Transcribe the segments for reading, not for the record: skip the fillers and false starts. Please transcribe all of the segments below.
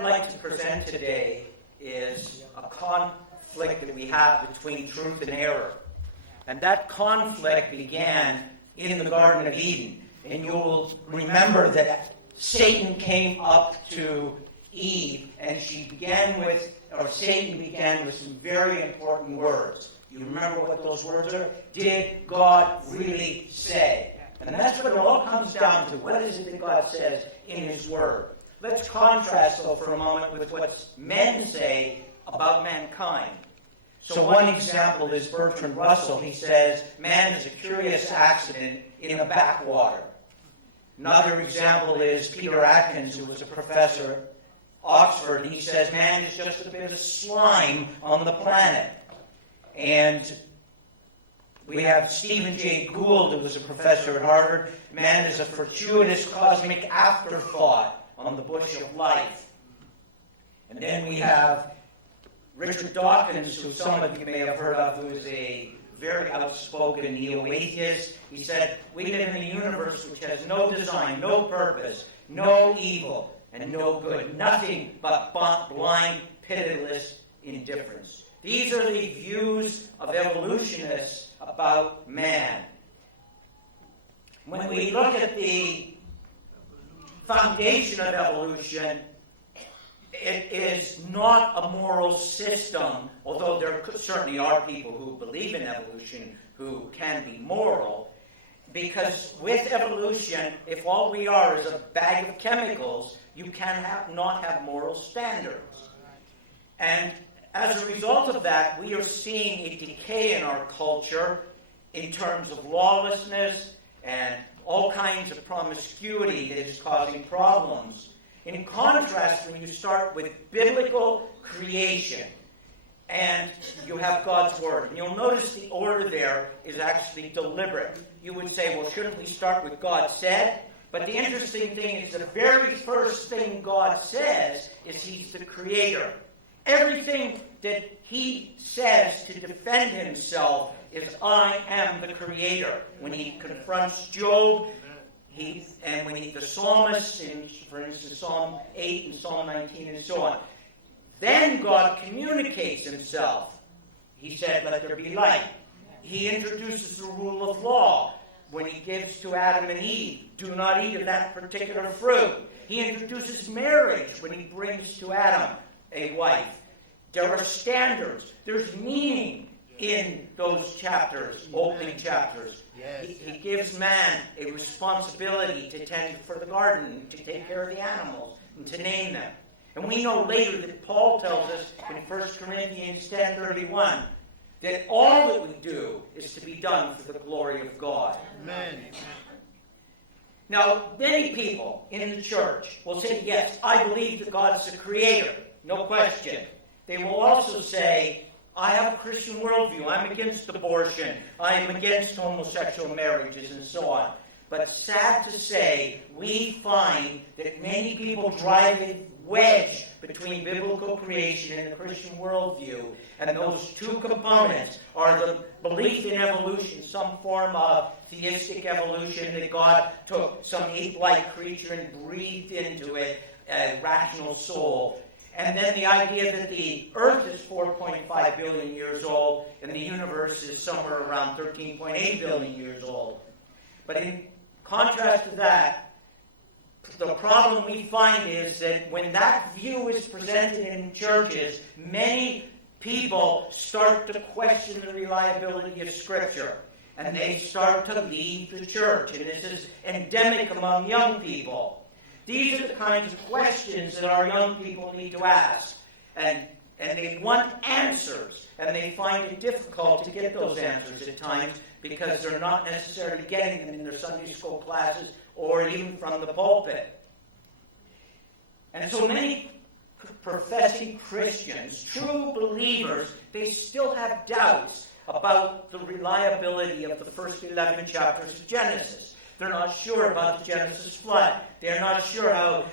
I'd like to present today is a conflict that we have between truth and error. And that conflict began in the Garden of Eden. And you'll remember that Satan came up to Eve, and Satan began with some very important words. You remember what those words are? Did God really say? And that's what it all comes down to. What is it that God says in His Word? Let's contrast, though, for a moment with what men say about mankind. So one example is Bertrand Russell. He says, man is a curious accident in a backwater. Another example is Peter Atkins, who was a professor at Oxford. He says, man is just a bit of slime on the planet. And we have Stephen Jay Gould, who was a professor at Harvard. Man is a fortuitous cosmic afterthought on the bush of life. And then we have Richard Dawkins, who some of you may have heard of, who is a very outspoken neo-atheist. He said, we live in a universe which has no design, no purpose, no evil, and no good. Nothing but blind, pitiless indifference. These are the views of evolutionists about man. When we look at the foundation of evolution, it is not a moral system, although there certainly are people who believe in evolution who can be moral, because with evolution, if all we are is a bag of chemicals, you can not have moral standards. And as a result of that, we are seeing a decay in our culture in terms of lawlessness and all kinds of promiscuity that is causing problems. In contrast, when you start with biblical creation and you have God's Word, and you'll notice the order there is actually deliberate. You would say, well, shouldn't we start with God said? But the interesting thing is the very first thing God says is He's the Creator. Everything that He says to defend Himself is, I am the Creator. When He confronts Job, and when the psalmists, for instance, Psalm 8 and Psalm 19 and so on, then God communicates Himself. He said, let there be light. He introduces the rule of law when He gives to Adam and Eve, do not eat of that particular fruit. He introduces marriage when He brings to Adam a wife. There are standards. There's meaning in those chapters, opening chapters. Yes. He gives man a responsibility to tend for the garden, to take care of the animals, and to name them. And we know later that Paul tells us in 1 Corinthians 10:31 that all that we do is to be done for the glory of God. Amen. Now, many people in the church will say, yes, I believe that God's the Creator. No question. They will also say, I have a Christian worldview. I'm against abortion. I'm against homosexual marriages and so on. But sad to say, we find that many people drive a wedge between biblical creation and the Christian worldview. And those two components are the belief in evolution, some form of theistic evolution, that God took some ape-like creature and breathed into it a rational soul. And then the idea that the Earth is 4.5 billion years old and the universe is somewhere around 13.8 billion years old. But in contrast to that, the problem we find is that when that view is presented in churches, many people start to question the reliability of Scripture. And they start to leave the church. And this is endemic among young people. These are the kinds of questions that our young people need to ask. And they want answers. And they find it difficult to get those answers at times because they're not necessarily getting them in their Sunday school classes or even from the pulpit. And so many professing Christians, true believers, they still have doubts about the reliability of the first 11 chapters of Genesis. They're not sure about the Genesis flood. They're not sure how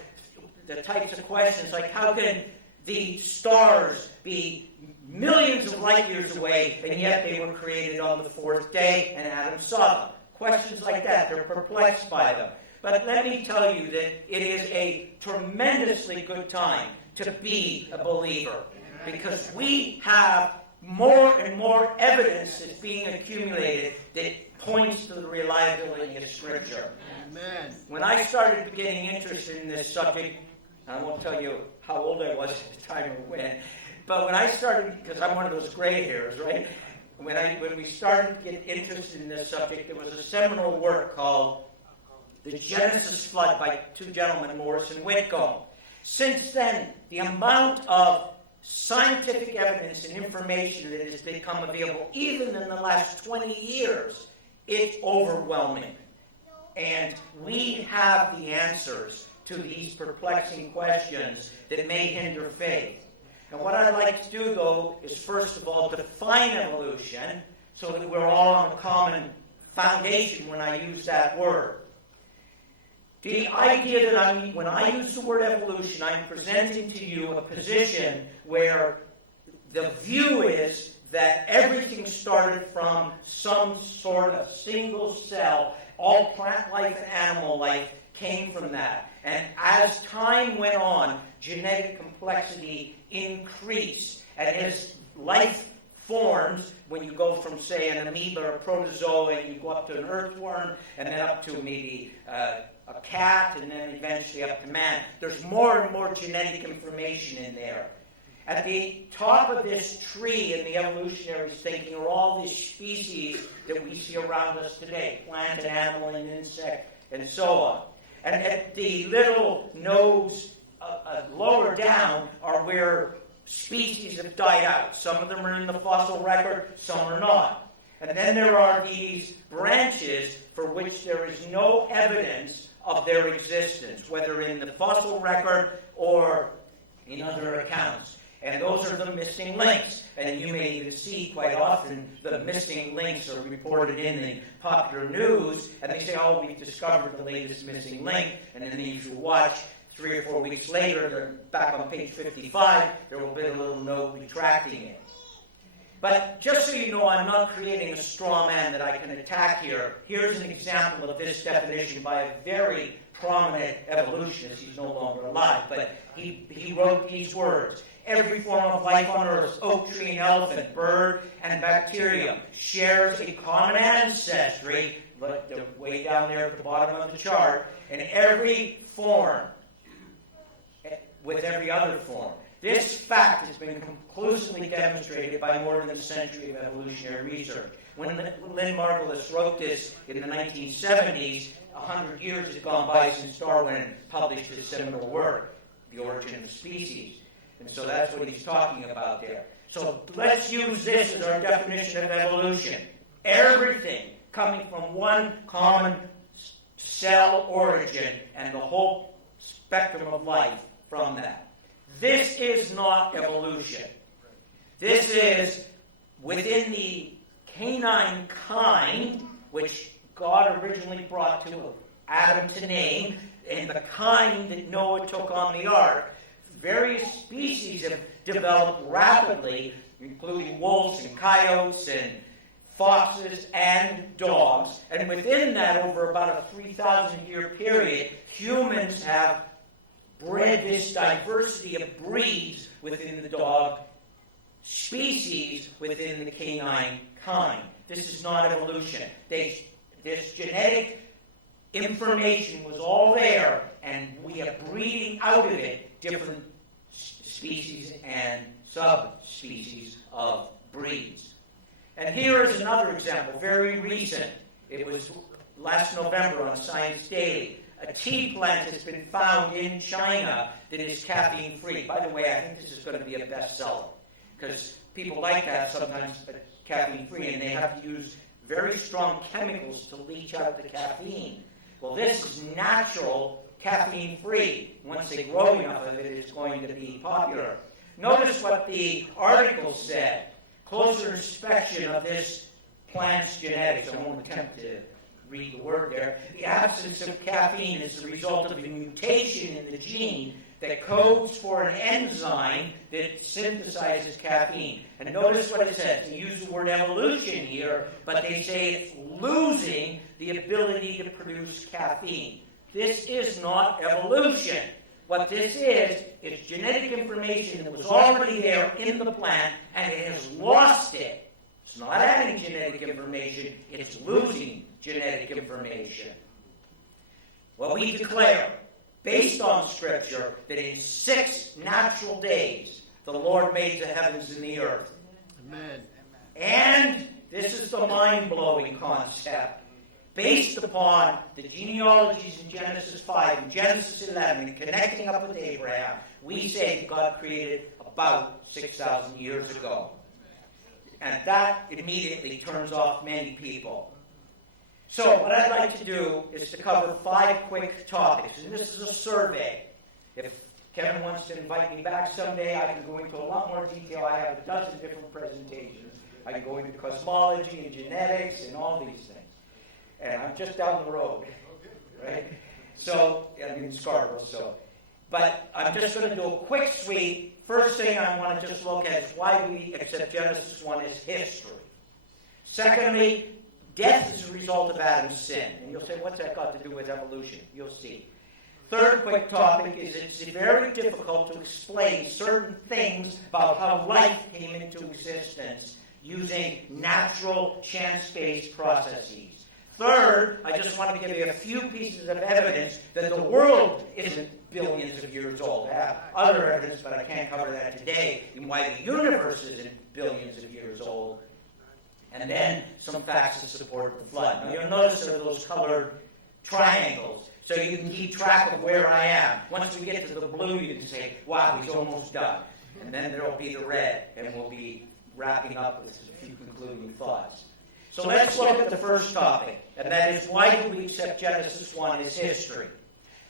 the types of questions like how can the stars be millions of light years away and yet they were created on the fourth day and Adam saw them. Questions like that, they're perplexed by them. But let me tell you that it is a tremendously good time to be a believer, because we have more and more evidence that's being accumulated that points to the reliability of Scripture. Amen. When I started getting interested in this subject, I won't tell you how old I was at the time it went, but when I started, because I'm one of those gray hairs, right? When we started to get interested in this subject, there was a seminal work called The Genesis Flood by two gentlemen, Morris and Whitcomb. Since then, the amount of scientific evidence and information that has become available, even in the last 20 years, it's overwhelming. And we have the answers to these perplexing questions that may hinder faith. And what I'd like to do, though, is first of all define evolution so that we're all on a common foundation when I use that word. The idea that when I use the word evolution, I'm presenting to you a position where the view is that everything started from some sort of single cell. All plant life and animal life came from that. And as time went on, genetic complexity increased. And as life forms, when you go from, say, an amoeba or a protozoa, and you go up to an earthworm, and then up to maybe a cat, and then eventually up to man, there's more and more genetic information in there. At the top of this tree in the evolutionary thinking are all these species that we see around us today, plant and animal and insect and so on. And at the little nodes lower down are where species have died out. Some of them are in the fossil record, some are not. And then there are these branches for which there is no evidence of their existence, whether in the fossil record or in other accounts. And those are the missing links. And you may even see quite often the missing links are reported in the popular news, and they say, oh, we've discovered the latest missing link, and then you watch 3 or 4 weeks later, they're back on page 55, there will be a little note retracting it. But just so you know, I'm not creating a straw man that I can attack here. Here's an example of this definition by a very prominent evolutionist. He's no longer alive, but he wrote these words. Every form of life on Earth, oak tree and elephant, bird and bacterium, shares a common ancestry, like the way down there at the bottom of the chart, and every form with every other form. This fact has been conclusively demonstrated by more than a century of evolutionary research. When Lynn Margulis wrote this in the 1970s, 100 years has gone by since Darwin published his seminal work, The Origin of Species. And so that's what he's talking about there. So let's use this as our definition of evolution. Everything coming from one common cell origin and the whole spectrum of life from that. This is not evolution. This is within the canine kind, which God originally brought to Adam to name, and the kind that Noah took on the ark. Various species have developed rapidly, including wolves and coyotes and foxes and dogs. And within that, over about a 3,000-year period, humans have bred this diversity of breeds within the dog species within the canine kind. This is not evolution. This genetic information was all there, and we are breeding out of it different species and subspecies of breeds. And here is another example, very recent. It was last November on Science Daily. A tea plant has been found in China that is caffeine-free. By the way, I think this is going to be a bestseller, because people like that sometimes caffeine-free, and they have to use very strong chemicals to leach out the caffeine. Well, this is natural caffeine-free. Once they grow enough of it, it's going to be popular. Notice what the article said. Closer inspection of this plant's genetics. I won't attempt to read the word there. The absence of caffeine is the result of a mutation in the gene that codes for an enzyme that synthesizes caffeine. And notice what it says. They use the word evolution here, but they say it's losing the ability to produce caffeine. This is not evolution. What this is genetic information that was already there in the plant, and it has lost it. It's not adding genetic information, it's losing genetic information. Well, we declare, based on Scripture, that in 6 natural days the Lord made the heavens and the earth. Amen. And this is the mind-blowing concept. Based upon the genealogies in Genesis 5 and Genesis 11 and connecting up with Abraham, we say that God created about 6,000 years ago. And that immediately turns off many people. So what I'd like to do is to cover 5 quick topics. And this is a survey. If Kevin wants to invite me back someday, I can go into a lot more detail. I have a dozen different presentations. I can go into cosmology and genetics and all these things. And I'm just down the road, right? So, I'm in Scarborough, But I'm just going to do a quick sweep. First thing I want to just look at is why we accept Genesis 1 as history. Secondly, death is a result of Adam's sin. And you'll say, what's that got to do with evolution? You'll see. Third quick topic is it's very difficult to explain certain things about how life came into existence using natural chance-based processes. Third, I just want to give you a few pieces of evidence that the world isn't billions of years old. I have other evidence, but I can't cover that today, and why the universe isn't billions of years old. And then some facts to support the flood. Now you'll notice there are those colored triangles, so you can keep track of where I am. Once we get to the blue, you can say, wow, he's almost done. And then there will be the red, and we'll be wrapping up with a few concluding thoughts. So let's look at the first topic, and that is, why do we accept Genesis 1 as history?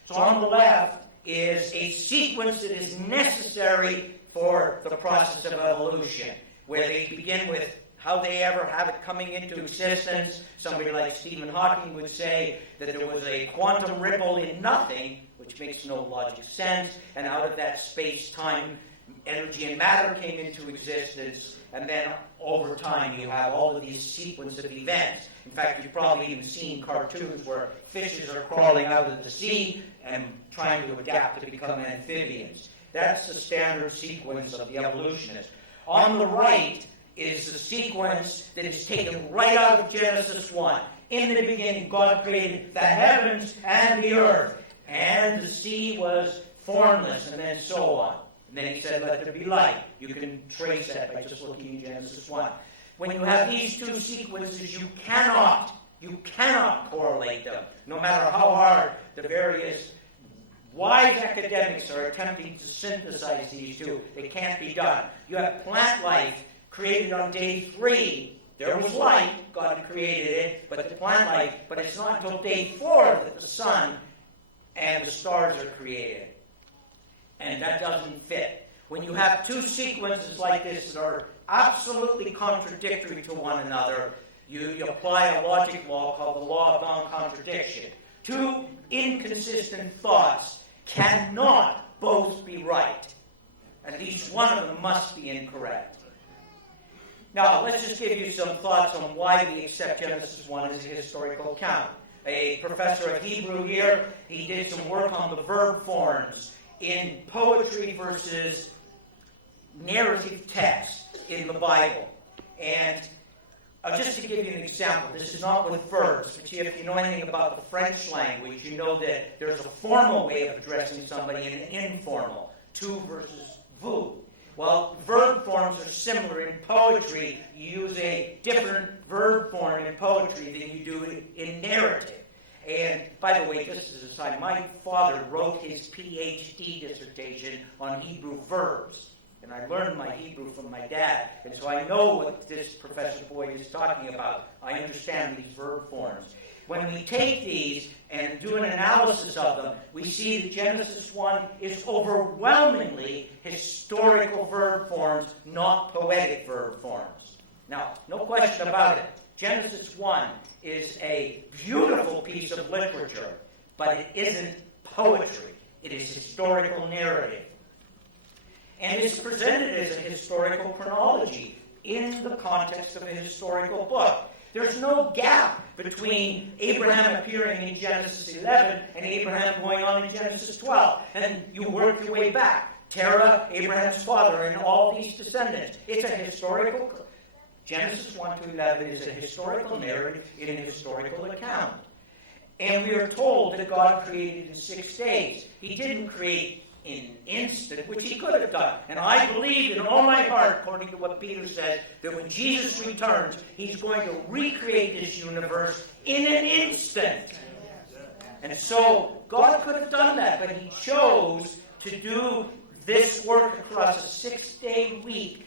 So on the left is a sequence that is necessary for the process of evolution, where they begin with how they ever have it coming into existence. Somebody like Stephen Hawking would say that there was a quantum ripple in nothing, which makes no logic sense, and out of that space-time, energy and matter came into existence, and then over time you have all of these sequence of events. In fact, you've probably even seen cartoons where fishes are crawling out of the sea and trying to adapt to become amphibians. That's the standard sequence of the evolutionists. On the right is the sequence that is taken right out of Genesis 1. In the beginning, God created the heavens and the earth, and the sea was formless, and then so on. And then he said, let there be light. You can trace that by just looking in Genesis 1. When you have these two sequences, you cannot correlate them. No matter how hard the various wise academics are attempting to synthesize these two, it can't be done. You have plant life created on day 3. There was light, God created it, but the plant life, but it's not until day 4 that the sun and the stars are created. And that doesn't fit. When you have two sequences like this that are absolutely contradictory to one another, you apply a logic law called the law of non-contradiction. Two inconsistent thoughts cannot both be right. At least one of them must be incorrect. Now, let's just give you some thoughts on why we accept Genesis 1 as a historical account. A professor of Hebrew here, he did some work on the verb forms in poetry versus narrative text in the Bible. And just to give you an example, this is not with verbs, but if you know anything about the French language, you know that there's a formal way of addressing somebody and an informal, tu versus vous. Well, verb forms are similar in poetry. You use a different verb form in poetry than you do in narrative. And, by the way, just as a side, my father wrote his PhD dissertation on Hebrew verbs. And I learned my Hebrew from my dad. And so I know what this Professor Boyd is talking about. I understand these verb forms. When we take these and do an analysis of them, we see that Genesis 1 is overwhelmingly historical verb forms, not poetic verb forms. Now, no question about it. Genesis 1 is a beautiful piece of literature, but it isn't poetry. It is historical narrative. And it's presented as a historical chronology in the context of a historical book. There's no gap between Abraham appearing in Genesis 11 and Abraham going on in Genesis 12. And you work your way back. Terah, Abraham's father, and all these descendants. It's a historical... Genesis 1 to 11 is a historical narrative in a historical account. And we are told that God created in 6 days. He didn't create in an instant, which he could have done. And I believe in all my heart, according to what Peter says, that when Jesus returns, he's going to recreate this universe in an instant. And so God could have done that, but he chose to do this work across a 6-day week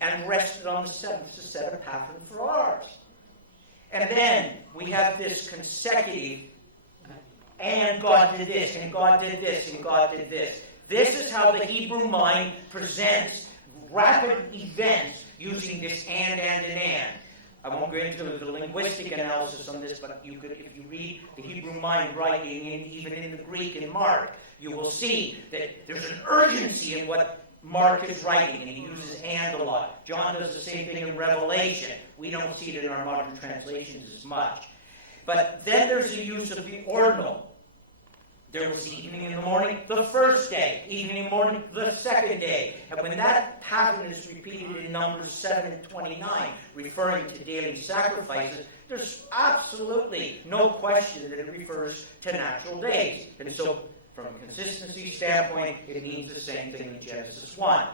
and rested on the 7th to set a pattern for ours. And then we have this consecutive, and God did this, and God did this, and God did this. This is how the Hebrew mind presents rapid events using this and. I won't go into the linguistic analysis on this, but you could, if you read the Hebrew mind writing, even in the Greek in Mark, you will see that there's an urgency in what Mark is writing, and he uses and a lot. John does the same thing in Revelation. We don't see it in our modern translations as much. But then there's the use of the ordinal. There was evening in the morning, the first day. Evening in the morning, the second day. And when that pattern is repeated in Numbers 7 and 29, referring to daily sacrifices, there's absolutely no question that it refers to natural days. And so, from a consistency standpoint, it means the same thing in Genesis 1.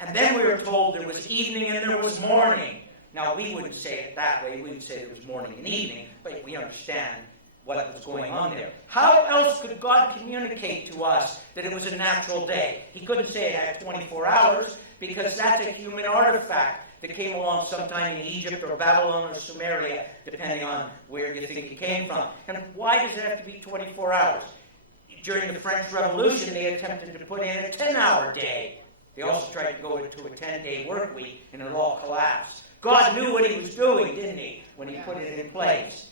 And then we were told there was evening and there was morning. Now, we wouldn't say it that way. We would say there was morning and evening, but we understand what was going on there. How else could God communicate to us that it was a natural day? He couldn't say it had 24 hours, because that's a human artifact that came along sometime in Egypt or Babylon or Sumeria, depending on where you think it came from. And why does it have to be 24 hours? During the French Revolution, they attempted to put in a 10-hour day. They also tried to go into a 10-day work week, and it all collapsed. God knew what he was doing, didn't he, when he put it in place?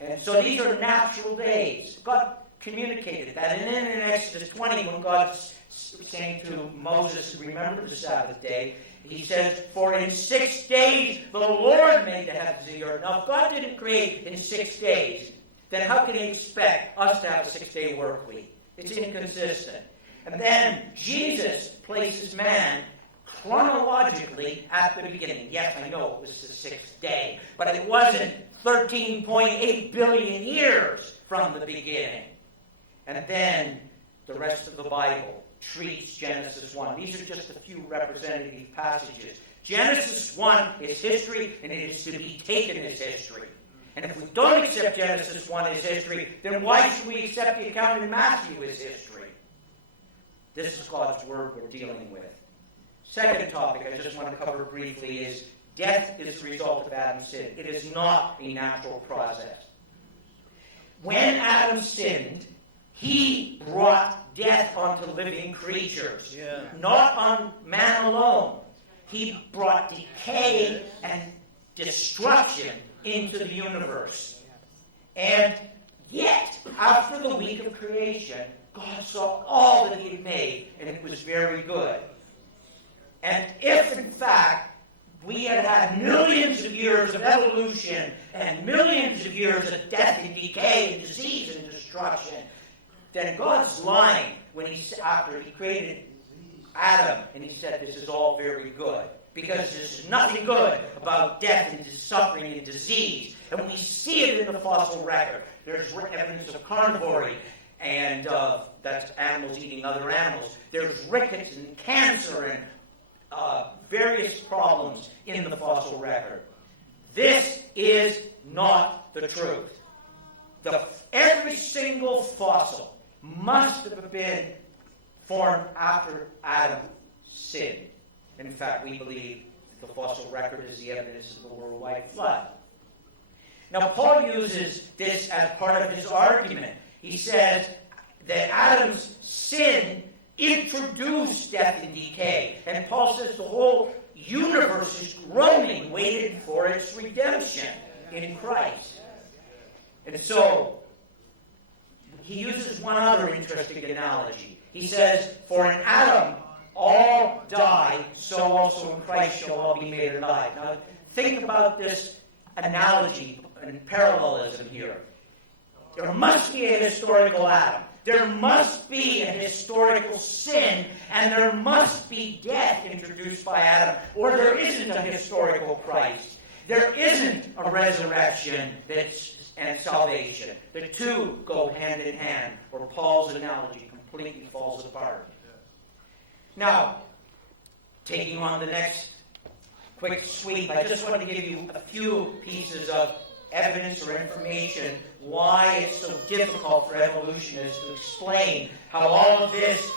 And so these are natural days. God communicated that. And then in Exodus 20, when God's saying to Moses, remember the Sabbath day, he says, for in 6 days the Lord made the heavens and the earth. Now, if God didn't create in 6 days, then how can he expect us to have a 6-day work week? It's inconsistent. And then Jesus places man chronologically at the beginning. Yes, I know it was the 6th day, but it wasn't 13.8 billion years from the beginning. And then the rest of the Bible treats Genesis 1. These are just a few representative passages. Genesis 1 is history, and it is to be taken as history. And if we don't accept Genesis 1 as history, then why should we accept the account in Matthew as history? This is God's Word we're dealing with. Second topic I just want to cover briefly is death is the result of Adam's sin. It is not a natural process. When Adam sinned, he brought death onto living creatures, not on man alone. He brought decay and destruction into the universe. And yet, after the week of creation, God saw all that he had made, and it was very good. And if, in fact, we had had millions of years of evolution and millions of years of death and decay and disease and destruction, then God's lying when after he created Adam, and he said this is all very good. Because there's nothing good about death and suffering and disease. And we see it in the fossil record. There's evidence of carnivory, and that's animals eating other animals. There's rickets and cancer and various problems in the fossil record. This is not the truth. Every single fossil must have been formed after Adam sinned. In fact, we believe the fossil record is the evidence of the worldwide flood. Now, Paul uses this as part of his argument. He says that Adam's sin introduced death and decay. And Paul says the whole universe is groaning, waiting for its redemption in Christ. And so, he uses one other interesting analogy. He says, for in Adam all die, so also in Christ shall all be made alive. Now, think about this analogy and parallelism here. There must be a historical Adam. There must be a historical sin, and there must be death introduced by Adam, or there isn't a historical Christ. There isn't a resurrection and salvation. The two go hand in hand, or Paul's analogy completely falls apart. Now, taking on the next quick sweep, I just want to give you a few pieces of evidence or information why it's so difficult for evolutionists to explain how all of this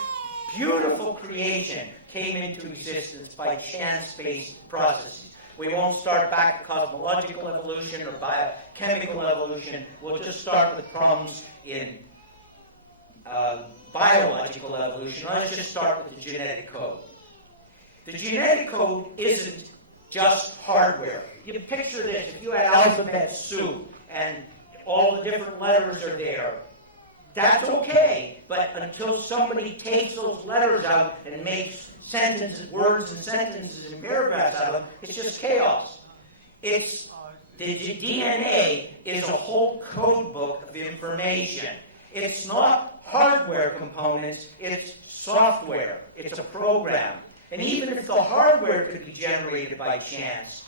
beautiful creation came into existence by chance-based processes. We won't start back to cosmological evolution or biochemical evolution. We'll just start with problems in biological evolution. Let's just start with the genetic code. The genetic code isn't just hardware. You picture this, if you had alphabet soup and all the different letters are there, that's okay, but until somebody takes those letters out and makes sentences, words and sentences and paragraphs out of them, it's just chaos. The DNA is a whole code book of information. It's not hardware components, it's software. It's a program. And even if the hardware could be generated by chance,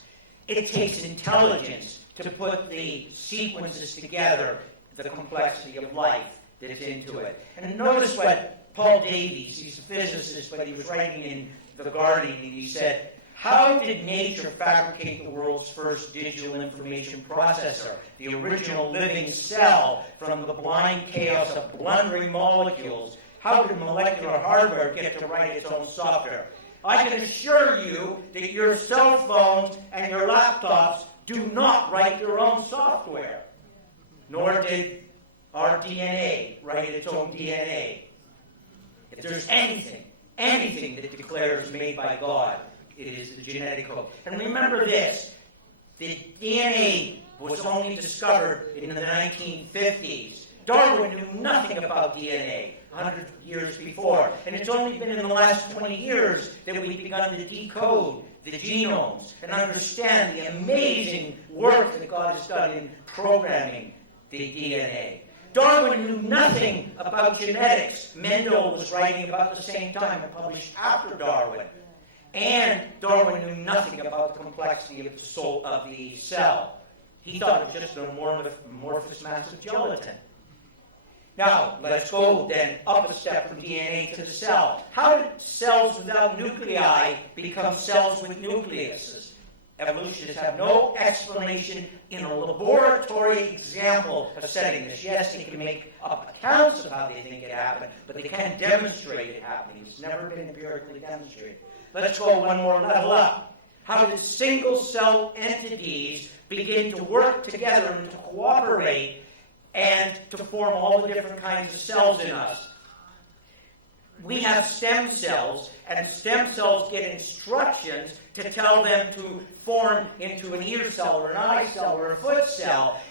it takes intelligence to put the sequences together, the complexity of life that's into it. And notice what Paul Davies, he's a physicist, but he was writing in The Guardian, and he said, how did nature fabricate the world's first digital information processor, the original living cell, from the blind chaos of blundering molecules? How did molecular hardware get to write its own software? I can assure you that your cell phones and your laptops do not write their own software. Nor did our DNA write its own DNA. If there's anything that declares made by God, it is the genetic code. And remember this, the DNA was only discovered in the 1950s. Darwin knew nothing about DNA 100 years before. And it's only been in the last 20 years that we've begun to decode the genomes and understand the amazing work that God has done in programming the DNA. Darwin knew nothing about genetics. Mendel was writing about the same time and published after Darwin. And Darwin knew nothing about the complexity of the cell. He thought it was just an amorphous mass of gelatin. Now, let's go then up a step from DNA to the cell. How did cells without nuclei become cells with nucleuses? Evolutionists have no explanation in a laboratory example of setting this. Yes, they can make up accounts of how they think it happened, but they can't demonstrate it happening. It's never been empirically demonstrated. Let's go one more level up. How did single-cell entities begin to work together and to cooperate and to form all the different kinds of cells in us? We have stem cells, and stem cells get instructions to tell them to form into an ear cell or an eye cell or a foot cell.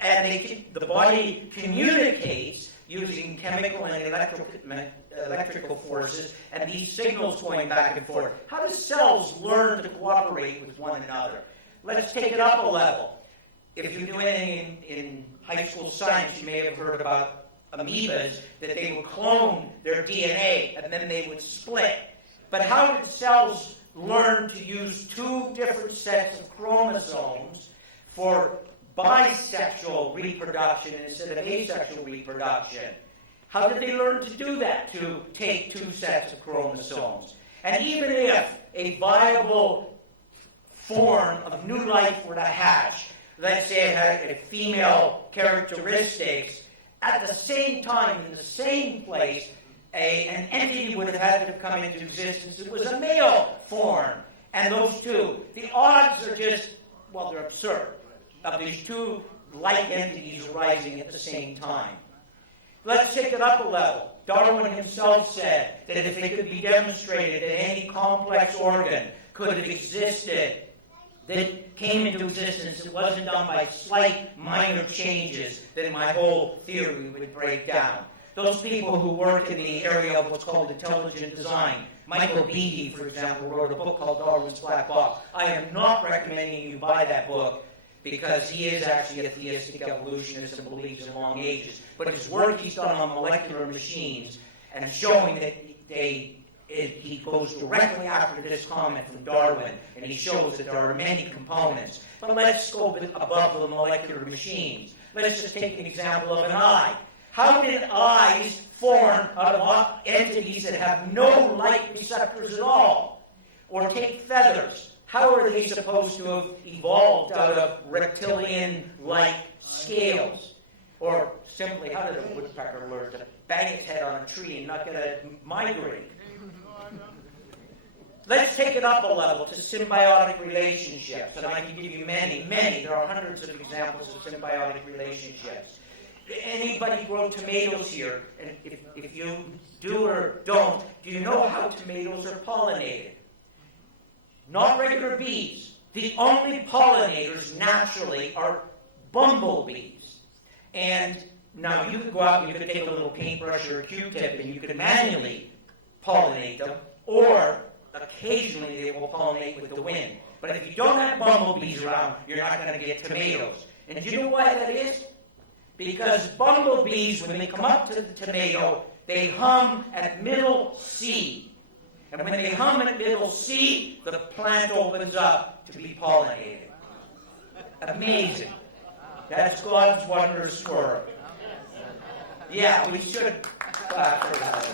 And the body communicates using chemical and electrical forces, and these signals going back and forth. How do cells learn to cooperate with one another? Let's take it up a level. If you knew anything in high school science, you may have heard about amoebas, that they would clone their DNA and then they would split. But how did cells learn to use two different sets of chromosomes for bisexual reproduction instead of asexual reproduction? How did they learn to do that, to take two sets of chromosomes? And even if a viable form of new life were to hatch, let's say it had female characteristics, at the same time, in the same place, an entity would have had to have come into existence. It was a male form. And those two, the odds are just, well, they're absurd, of these two like entities arising at the same time. Let's take it up a level. Darwin himself said that if it could be demonstrated that any complex organ could have existed that came into existence, it wasn't done by slight minor changes, then my whole theory would break down. Those people who work in the area of what's called intelligent design, Michael Behe, for example, wrote a book called Darwin's Black Box. I am not recommending you buy that book. because he is actually a theistic evolutionist and believes in long ages. But his work he's done on molecular machines and showing that he goes directly after this comment from Darwin, and he shows that there are many components. But let's go above the molecular machines. Let's just take an example of an eye. How did eyes form out of entities that have no light receptors at all? Or take feathers. How are they supposed to have evolved out of reptilian-like scales? Or simply, how did a woodpecker learn to bang its head on a tree and not get a migraine? Let's take it up a level to symbiotic relationships, and I can give you many. There are hundreds of examples of symbiotic relationships. Anybody grow tomatoes here? And if you do or don't, do you know how tomatoes are pollinated? Not regular bees. The only pollinators naturally are bumblebees. And now you could go out and you could take a little paintbrush or a Q-tip and you could manually pollinate them, or occasionally they will pollinate with the wind. But if you don't have bumblebees around, you're not going to get tomatoes. And do you know why that is? Because bumblebees, when they come up to the tomato, they hum at middle C. And when they hum at middle C, the plant opens up to be pollinated. Amazing. That's God's wondrous work. Yeah, we should clap for that.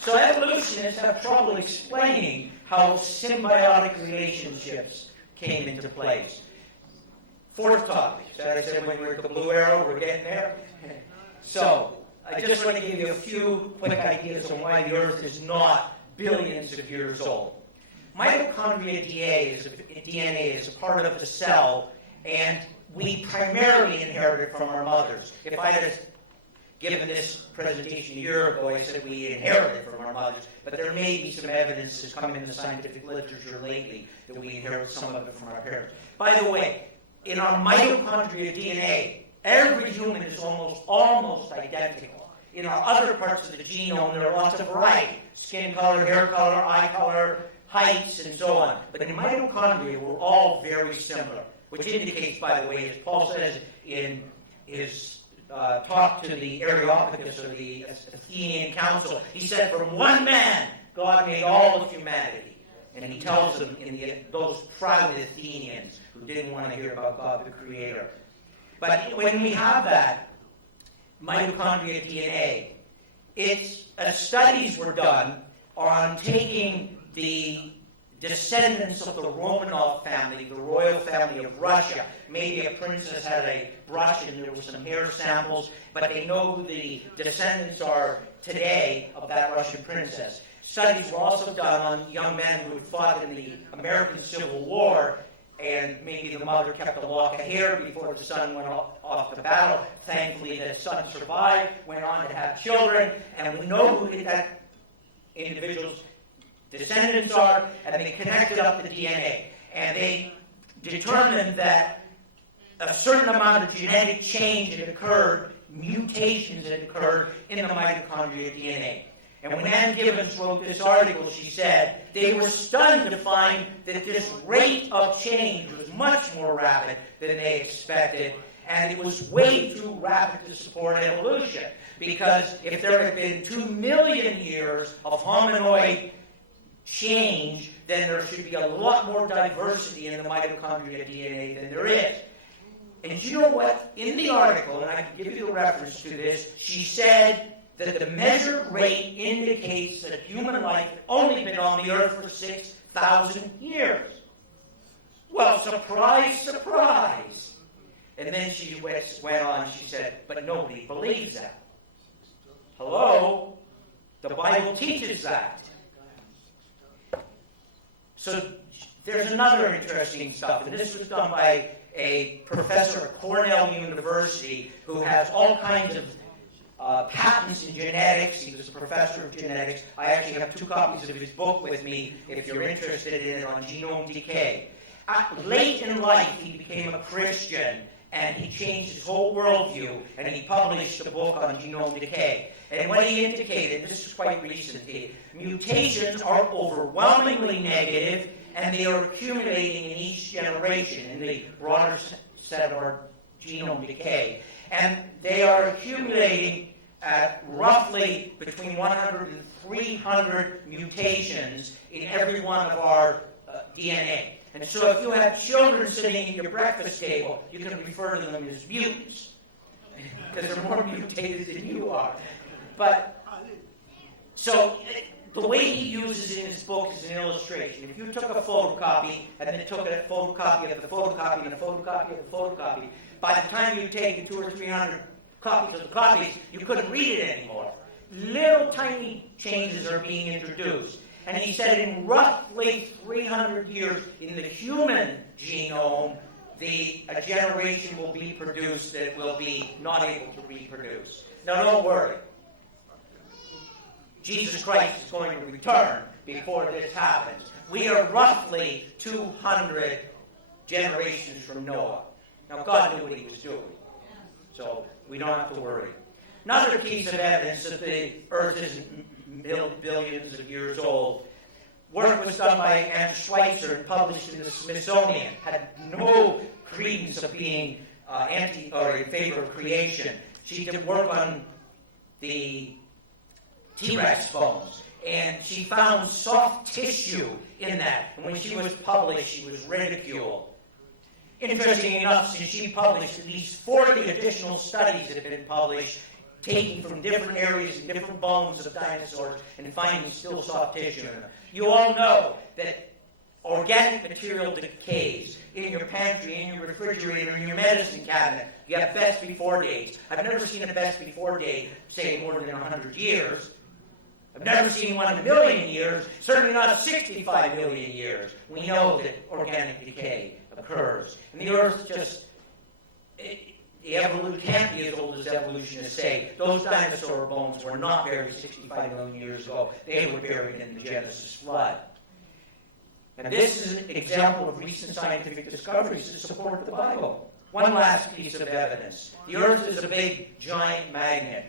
So evolutionists have trouble explaining how symbiotic relationships came into place. Fourth topic. So I said when we're at the blue arrow, we're getting there. So I just want to give you a few quick ideas on why the Earth is not billions of years old. Mitochondria DNA is a part of the cell, and we primarily inherit it from our mothers. If I had given this presentation a year ago, I said we inherit it from our mothers, but there may be some evidence that's come in the scientific literature lately that we inherit some of it from our parents. By the way, in our mitochondria DNA, every human is almost identical. In our other parts of the genome, there are lots of variety. Skin color, hair color, eye color, heights, and so on. But in mitochondria, we're all very similar, which indicates, by the way, as Paul says in his talk to the Areopagus, or the Athenian Council, he said, from one man, God made all of humanity. And he tells them those proud Athenians who didn't want to hear about God the Creator. But when we have that mitochondria DNA, studies were done on taking the descendants of the Romanov family, the royal family of Russia. Maybe a princess had a brush and there were some hair samples, but they know who the descendants are today of that Russian princess. Studies were also done on young men who had fought in the American Civil War, and maybe the mother kept a lock of hair before the son went off to battle. Thankfully, the son survived, went on to have children, and we know who that individual's descendants are, and they connected up the DNA. And they determined that a certain amount of genetic change had occurred, mutations had occurred in the mitochondria DNA. And when Ann Gibbons wrote this article, she said they were stunned to find that this rate of change was much more rapid than they expected, and it was way too rapid to support evolution. Because if there had been 2 million years of hominoid change, then there should be a lot more diversity in the mitochondria DNA than there is. And you know what? In the article, and I can give you the reference to this, she said that the measured rate indicates that human life had only been on the Earth for 6,000 years. Well, surprise, surprise. And then she went on, she said, but nobody believes that. Hello? The Bible teaches that. So there's another interesting stuff, and this was done by a professor at Cornell University who has all kinds of patents in genetics. He was a professor of genetics. I actually have 2 copies of his book with me if you're interested in it, on genome decay. Late in life, he became a Christian, and he changed his whole worldview, and he published a book on genome decay. And what he indicated, this is quite recent, mutations are overwhelmingly negative, and they are accumulating in each generation in the broader set of our genome decay. And they are accumulating at roughly between 100 and 300 mutations in every one of our DNA. And so if you have children sitting at your breakfast table, you can refer to them as mutants, because they're more mutated than you are. But, so, the way he uses it in his book is an illustration. If you took a photocopy, and then took a photocopy of the photocopy, and a photocopy of the photocopy, by the time you've taken 200 or 300 copies of the copies, you couldn't read it anymore. Little tiny changes are being introduced. And he said in roughly 300 years in the human genome, a generation will be produced that will be not able to reproduce. Now don't worry. Jesus Christ is going to return before this happens. We are roughly 200 generations from Noah. Now God knew what he was doing, so we don't have to worry. Another piece of evidence that the Earth isn't billions of years old. Work was done by Anne Schweitzer and published in the Smithsonian. Had no credence of being in favor of creation. She did work on the T-Rex bones, and she found soft tissue in that. And when she was published, she was ridiculed. Interesting enough, since she published at least 40 additional studies that have been published, taking from different areas and different bones of dinosaurs and finding still soft tissue in them. You all know that organic material decays in your pantry, in your refrigerator, in your medicine cabinet. You have best before dates. I've never seen a best before date, say, more than 100 years. I've never seen one in a million years, certainly not 65 million years. We know that organic decay occurs. And the Earth just... The evolution can't be as old as evolutionists say. Those dinosaur bones were not buried 65 million years ago. They were buried in the Genesis flood. And this is an example of recent scientific discoveries that support the Bible. One last piece of evidence. The Earth is a big, giant magnet.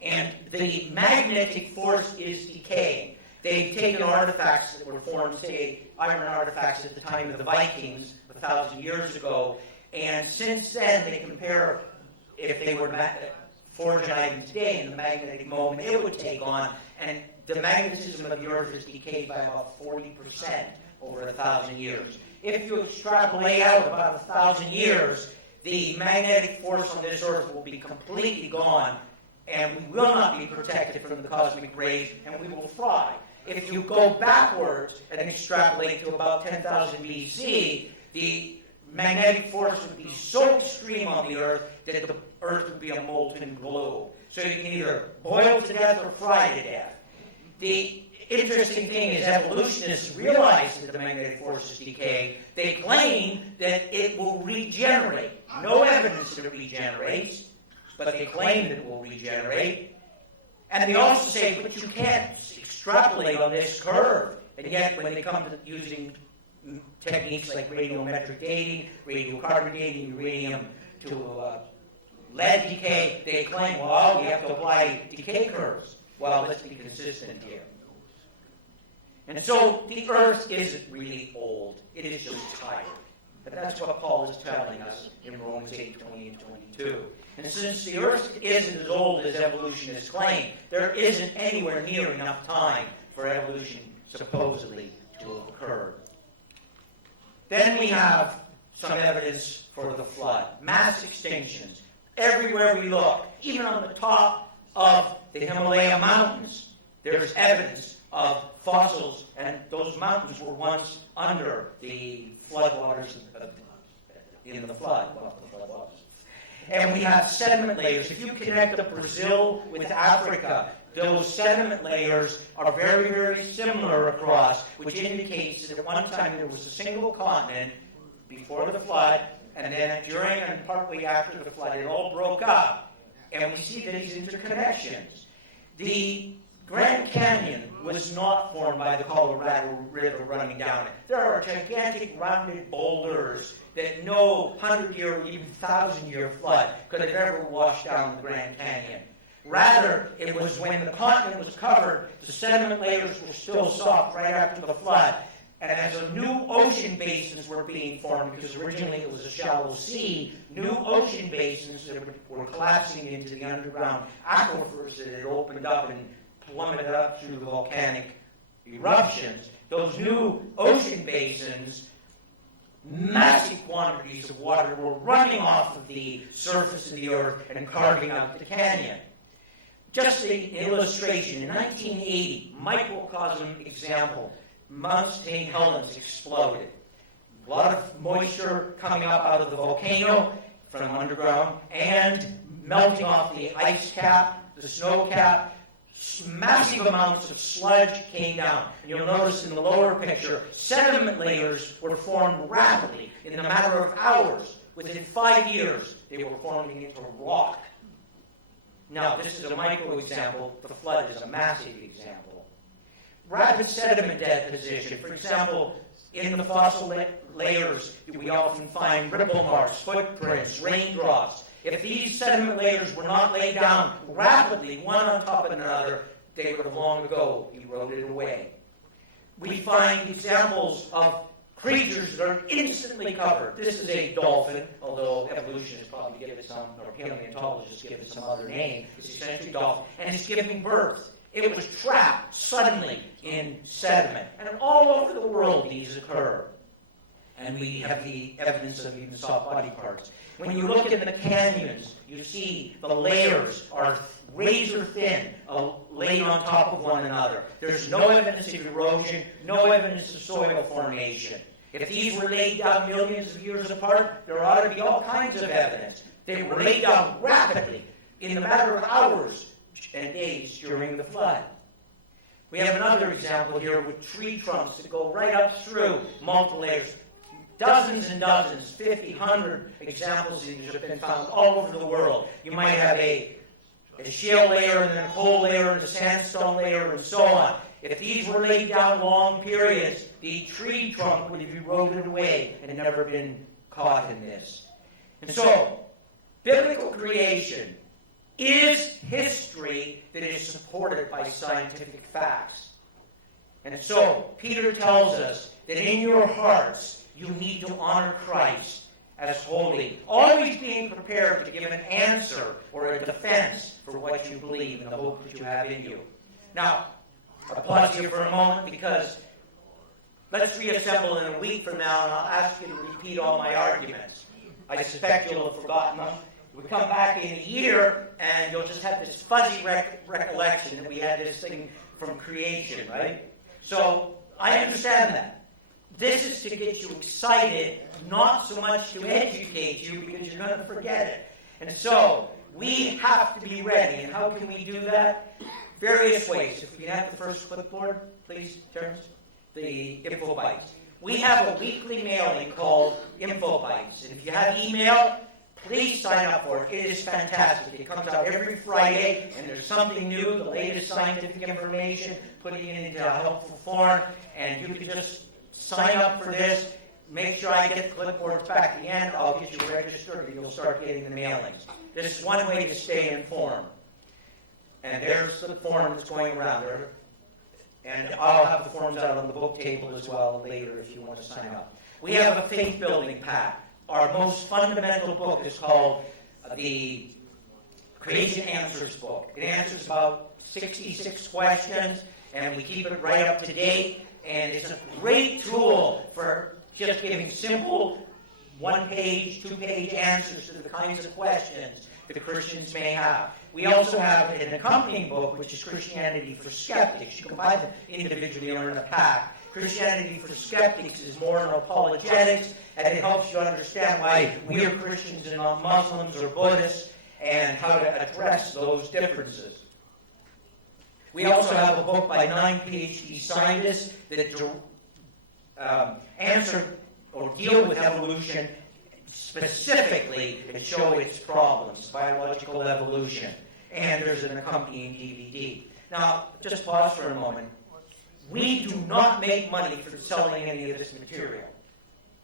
And the magnetic force is decaying. They've taken artifacts that were formed, say, iron artifacts at the time of the Vikings 1,000 years ago, and since then, they compare if they were forged items today in the magnetic moment it would take on, and the magnetism of the Earth has decayed by about 40% over 1,000 years. If you extrapolate out about 1,000 years, the magnetic force on this Earth will be completely gone, and we will not be protected from the cosmic rays, and we will fry. If you go backwards and extrapolate to about 10,000 BC, the magnetic force would be so extreme on the Earth that the Earth would be a molten globe. So you can either boil to death or fry to death. The interesting thing is evolutionists realize that the magnetic force is decaying. They claim that it will regenerate. No evidence that it regenerates, but they claim that it will regenerate. And they also say, but you can't extrapolate on this curve. And yet, when they come to using techniques like radiometric dating, radiocarbon dating, uranium to lead decay, they claim, well, we have to apply decay curves. Well, let's be consistent here. And so the Earth isn't really old. It is just tired. And that's what Paul is telling us in Romans 8:20 and 22. And since the Earth isn't as old as evolutionists claim, there isn't anywhere near enough time for evolution supposedly to have occurred. Then we have some evidence for the flood. Mass extinctions. Everywhere we look, even on the top of the Himalaya mountains, there's evidence of fossils, and those mountains were once under the floodwaters in the flood. And we have sediment layers. If you connect the Brazil with Africa, those sediment layers are very, very similar across, which indicates that at one time there was a single continent before the flood, and then during and partway after the flood, it all broke up. And we see these interconnections. The Grand Canyon was not formed by the Colorado River running down it. There are gigantic rounded boulders that no 100-year or even 1,000-year flood could have ever washed down the Grand Canyon. Rather, it was when the continent was covered, the sediment layers were still soft right after the flood. And as new ocean basins were being formed, because originally it was a shallow sea, new ocean basins that were collapsing into the underground aquifers that had opened up and plummeted up through the volcanic eruptions. Those new ocean basins, massive quantities of water were running off of the surface of the earth and carving out the canyon. Just an illustration, in 1980, microcosm example, Mount St. Helens exploded. A lot of moisture coming up out of the volcano from underground and melting off the ice cap, the snow cap. Massive amounts of sludge came down. And you'll notice in the lower picture, sediment layers were formed rapidly in a matter of hours. Within 5 years, they were forming into rock. Now, this is a micro example. The flood is a massive example. Rapid sediment deposition. For example, in the fossil layers, we often find ripple marks, footprints, raindrops. If these sediment layers were not laid down rapidly, one on top of another, they would have long ago eroded away. We find examples of creatures that are instantly covered. This is a dolphin, although evolutionists probably give it some, or paleontologists give it some other name. It's essentially a dolphin, and it's giving birth. It was trapped suddenly in sediment. And all over the world these occur. And we have the evidence of even soft body parts. When you look in the canyons, you see the layers are razor thin, laid on top of one another. There's no evidence of erosion, no evidence of soil formation. If these were laid down millions of years apart, there ought to be all kinds of evidence. They were laid down rapidly, in a matter of hours and days during the flood. We have another example here with tree trunks that go right up through multiple layers. Dozens and dozens, 50, 100 examples of these have been found all over the world. You might have a shale layer and then a coal layer and a sandstone layer and so on. If these were laid down long periods, the tree trunk would have eroded away and never been caught in this. And so, biblical creation is history that is supported by scientific facts. And so, Peter tells us that in your hearts, you need to honor Christ as holy, always being prepared to give an answer or a defense for what you believe and the hope that you have in you. Now, I'll pause here for a moment because let's reassemble in a week from now and I'll ask you to repeat all my arguments. I suspect you'll have forgotten them. We come back in a year and you'll just have this fuzzy recollection that we had this thing from creation, right? So, I understand that. This is to get you excited, not so much to educate you because you're going to forget it. And so, we have to be ready. And how can we do that? Various ways. If we can have the first clipboard, please, Terrence. The Info Bites. We have a weekly mailing called Info Bites. And if you have email, please sign up for it. It is fantastic. It comes out every Friday, and there's something new, the latest scientific information, putting it into a helpful form, and you can just sign up for this. Make sure I get clipboards back at the end. I'll get you registered, and you'll start getting the mailings. This is one way to stay informed. And there's the form that's going around there. And I'll have the forms out on the book table as well later if you want to sign up. We have a faith-building pack. Our most fundamental book is called the Creation Answers book. It answers about 66 questions, and we keep it right up to date. And it's a great tool for just giving simple one-page, two-page answers to the kinds of questions that Christians may have. We also have an accompanying book, which is Christianity for Skeptics. You can buy them individually or in a pack. Christianity for Skeptics is more on apologetics, and it helps you understand why we are Christians and not Muslims or Buddhists, and how to address those differences. We also have a book by 9 PhD scientists that answer or deal with evolution specifically and show its problems, biological evolution. And there's an accompanying DVD. Now, just pause for a moment. We do not make money for selling any of this material.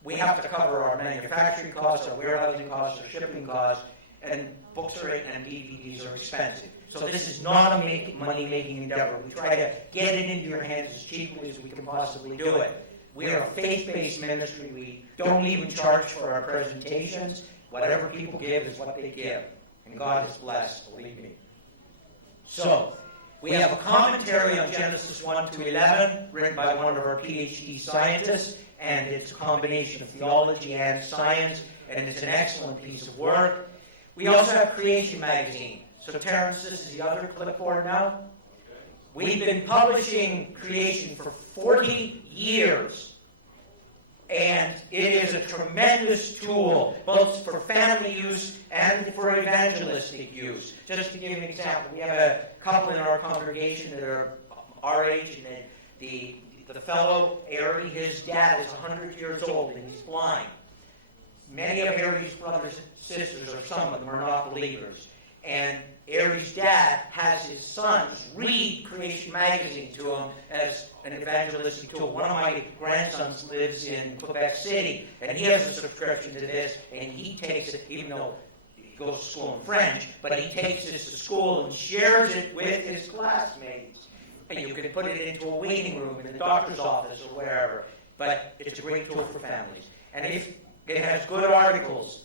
We have to cover our manufacturing costs, our warehousing costs, our shipping costs, and books and DVDs are expensive. So this is not a money-making endeavor. We try to get it into your hands as cheaply as we can possibly do it. We are a faith-based ministry. We don't even charge for our presentations. Whatever people give is what they give. And God is blessed, believe me. So, we have a commentary on Genesis 1 to 11, written by one of our PhD scientists, and it's a combination of theology and science, and it's an excellent piece of work. We also have Creation Magazine. So, Terrence, this is the other clipboard now. We've been publishing Creation for 40 years. And it is a tremendous tool, both for family use and for evangelistic use. Just to give you an example, we have a couple in our congregation that are our age, and the fellow, Ari, his dad is 100 years old and he's blind. Many of Ari's brothers and sisters, or some of them, are not believers. And Ari's dad has his sons read Creation Magazine to him as an evangelistic tool. One of my grandsons lives in Quebec City, and he has a subscription to this, and he takes it, even though he goes to school in French, but he takes this to school and shares it with his classmates. And you can put it into a waiting room in the doctor's office or wherever. But it's a great tool for families. And if it has good articles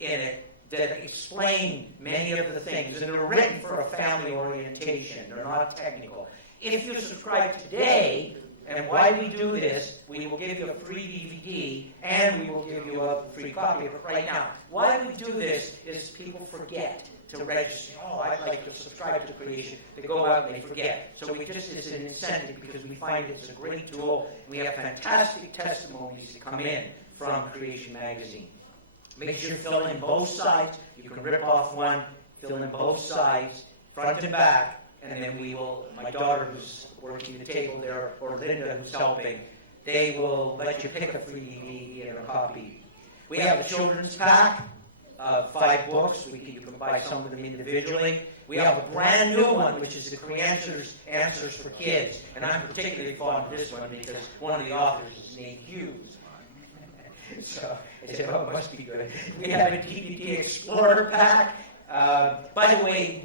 in it that explain many of the things, and they're written for a family orientation. They're not technical. If you subscribe today, and why we do this, we will give you a free DVD, and we will give you a free copy of it right now. Why we do this is people forget to register. Oh, I'd like to subscribe to Creation. They go out and they forget. So it's an incentive because we find it's a great tool. We have fantastic testimonies that come in from Creation Magazine. Make sure you fill in both sides. You can rip off one, fill in both sides, front and back, and then we will, my daughter who's working the table there, or Linda who's helping, they will let you pick a free DVD and a copy. We have a children's pack of 5 books. You can buy some of them individually. We have a brand new one, which is the Answers for Kids. And I'm particularly fond of this one because one of the authors is named Hughes. So I said, oh, it must be good. We have a DVD Explorer pack. By the way,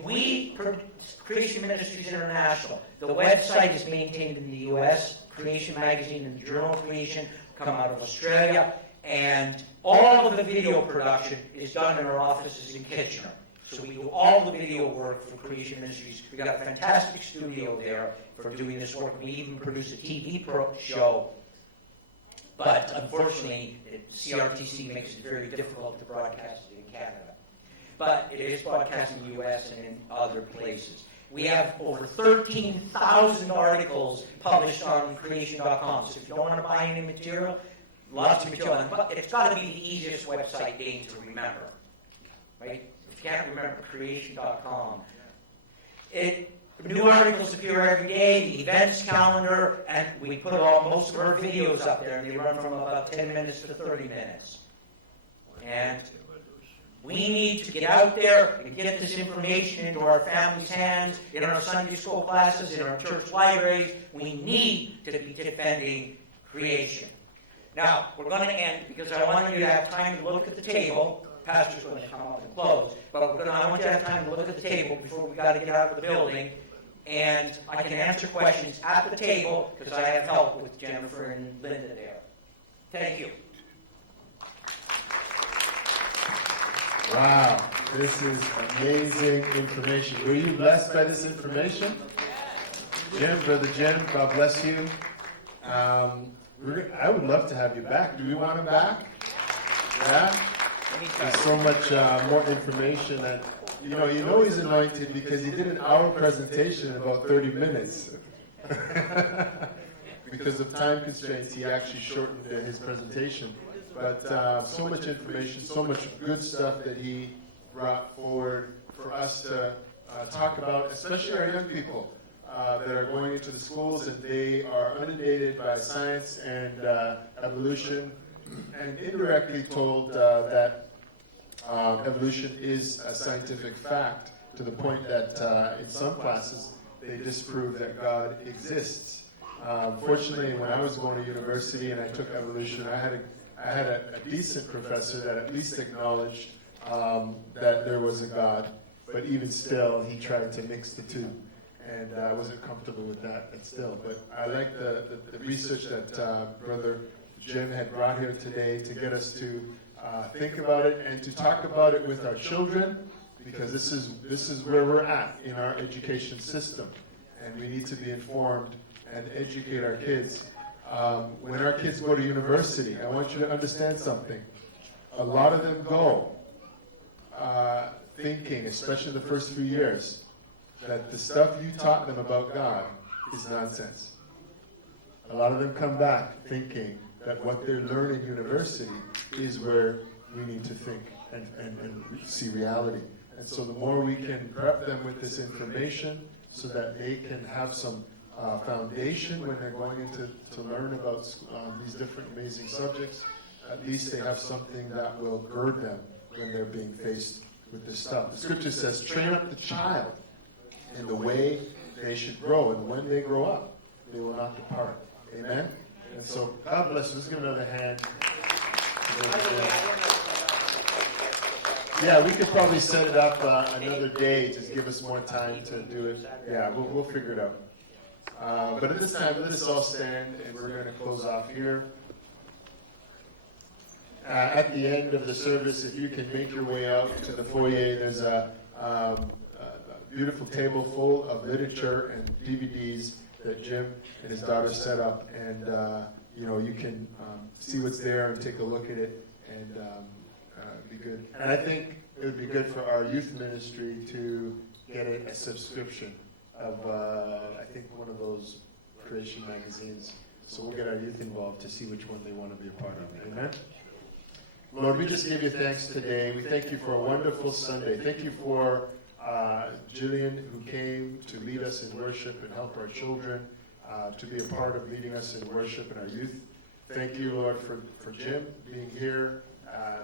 Creation Ministries International, the website is maintained in the U.S. Creation Magazine and the Journal of Creation come out of Australia. And all of the video production is done in our offices in Kitchener. So we do all the video work for Creation Ministries. We've got a fantastic studio there for doing this work. We even produce a TV show. But unfortunately, CRTC makes it very difficult to broadcast it in Canada. But it is broadcast in the U.S. and in other places. We have over 13,000 articles published on creation.com. So if you don't want to buy any material, lots of material. But it's got to be the easiest website name to remember. Right? If you can't remember creation.com. New articles appear every day, the events calendar, and we put most of our videos up there, and they run from about 10 minutes to 30 minutes. And we need to get out there and get this information into our families' hands, in our Sunday school classes, in our church libraries. We need to be defending creation. Now, we're going to end because I want you to have time to look at the table. Pastor's going to come up and close. But I want you to have time to look at the table before we got to get out of the building. And I can answer questions at the table because I have help with Jennifer and Linda there. Thank you. Wow, this is amazing information. Were you blessed by this information? Jim, Brother Jim, God bless you. I would love to have you back. Do we want him back? Yeah? There's so much more information. And you know he's anointed because he did an hour presentation in about 30 minutes. Because of time constraints, he actually shortened his presentation. But so much information, so much good stuff that he brought forward for us to talk about, especially our young people that are going into the schools and they are inundated by science and evolution, and indirectly told that evolution is a scientific fact, to the point that in some classes they disprove that God exists. Fortunately, when I was going to university and I took evolution, I had a decent professor that at least acknowledged that there was a God, but even still, he tried to mix the two. and I wasn't comfortable with that still. But I like the research that Brother Jim had brought here today to get us to think about it and to talk about it with our children, because this is where we're at in our education system, and we need to be informed and educate our kids. When our kids go to university, I want you to understand something. A lot of them go thinking, especially the first few years, that the stuff you taught them about God is nonsense. A lot of them come back thinking that what they learn in university is where we need to think and see reality. And so the more we can prep them with this information so that they can have some foundation when they're going into to learn about these different amazing subjects, at least they have something that will gird them when they're being faced with this stuff. The scripture says, train up the child in the way they should grow, and when they grow up, they will not depart. Amen? And so, God bless you. Let's give another hand. Yeah, we could probably set it up another day. Just give us more time to do it. Yeah, we'll figure it out. But at this time, let us all stand, and we're going to close off here. At the end of the service, if you can make your way out to the foyer, there's a beautiful table full of literature and DVDs that Jim and his daughter set up, and you can see what's there and take a look at it, and be good. And I think it would be good for our youth ministry to get a subscription of I think one of those creation magazines. So we'll get our youth involved to see which one they want to be a part of. Amen. Lord, we just give you thanks today. We thank you for a wonderful Sunday. Thank you for Jillian, who came to lead us in worship and help our children to be a part of leading us in worship and our youth. Thank you, Lord, for Jim being here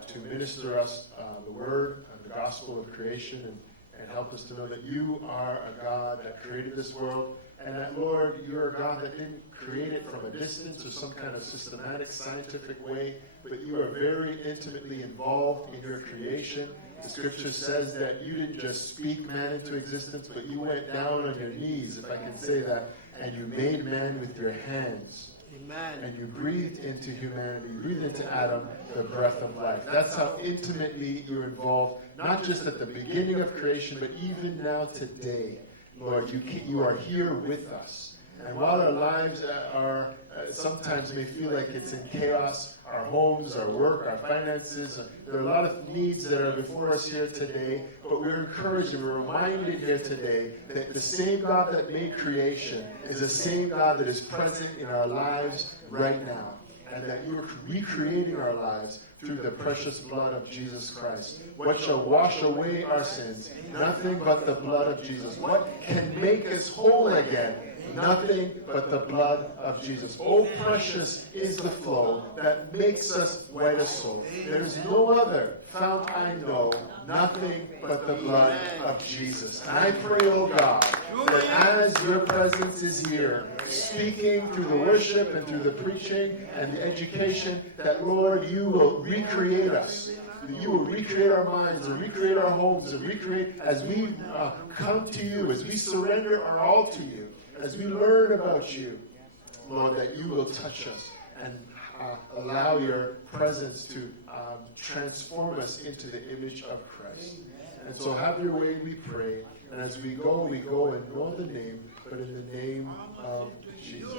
to minister us the word and the gospel of creation and help us to know that you are a God that created this world, and that, Lord, you're a God that didn't create it from a distance or some kind of systematic scientific way, but you are very intimately involved in your creation. The scripture says that you didn't just speak man into existence, but you went down on your knees, if I can say that, and you made man with your hands. Amen. And you breathed into humanity, you breathed into Adam the breath of life. That's how intimately you're involved, not just at the beginning of creation, but even now today. Lord, you are here with us. And while our lives are sometimes may feel like it's in chaos, our homes, our work, our finances, there are a lot of needs that are before us here today, but we're encouraged and we're reminded here today that the same God that made creation is the same God that is present in our lives right now, and that you are recreating our lives through the precious blood of Jesus Christ. What shall wash away our sins? Nothing but the blood of Jesus. What can make us whole again? Nothing but the blood of Jesus. Oh, precious is the flow that makes us white as snow. There is no other fount I know, nothing but the blood of Jesus. And I pray, oh God, that as your presence is here, speaking through the worship and through the preaching and the education, that, Lord, you will recreate us. You will recreate our minds and recreate our homes and recreate as we come to you, as we surrender our all to you, as we learn about you, Lord, that you will touch us and allow your presence to transform us into the image of Christ. And so have your way, we pray. And as we go in no other name, but in the name of Jesus.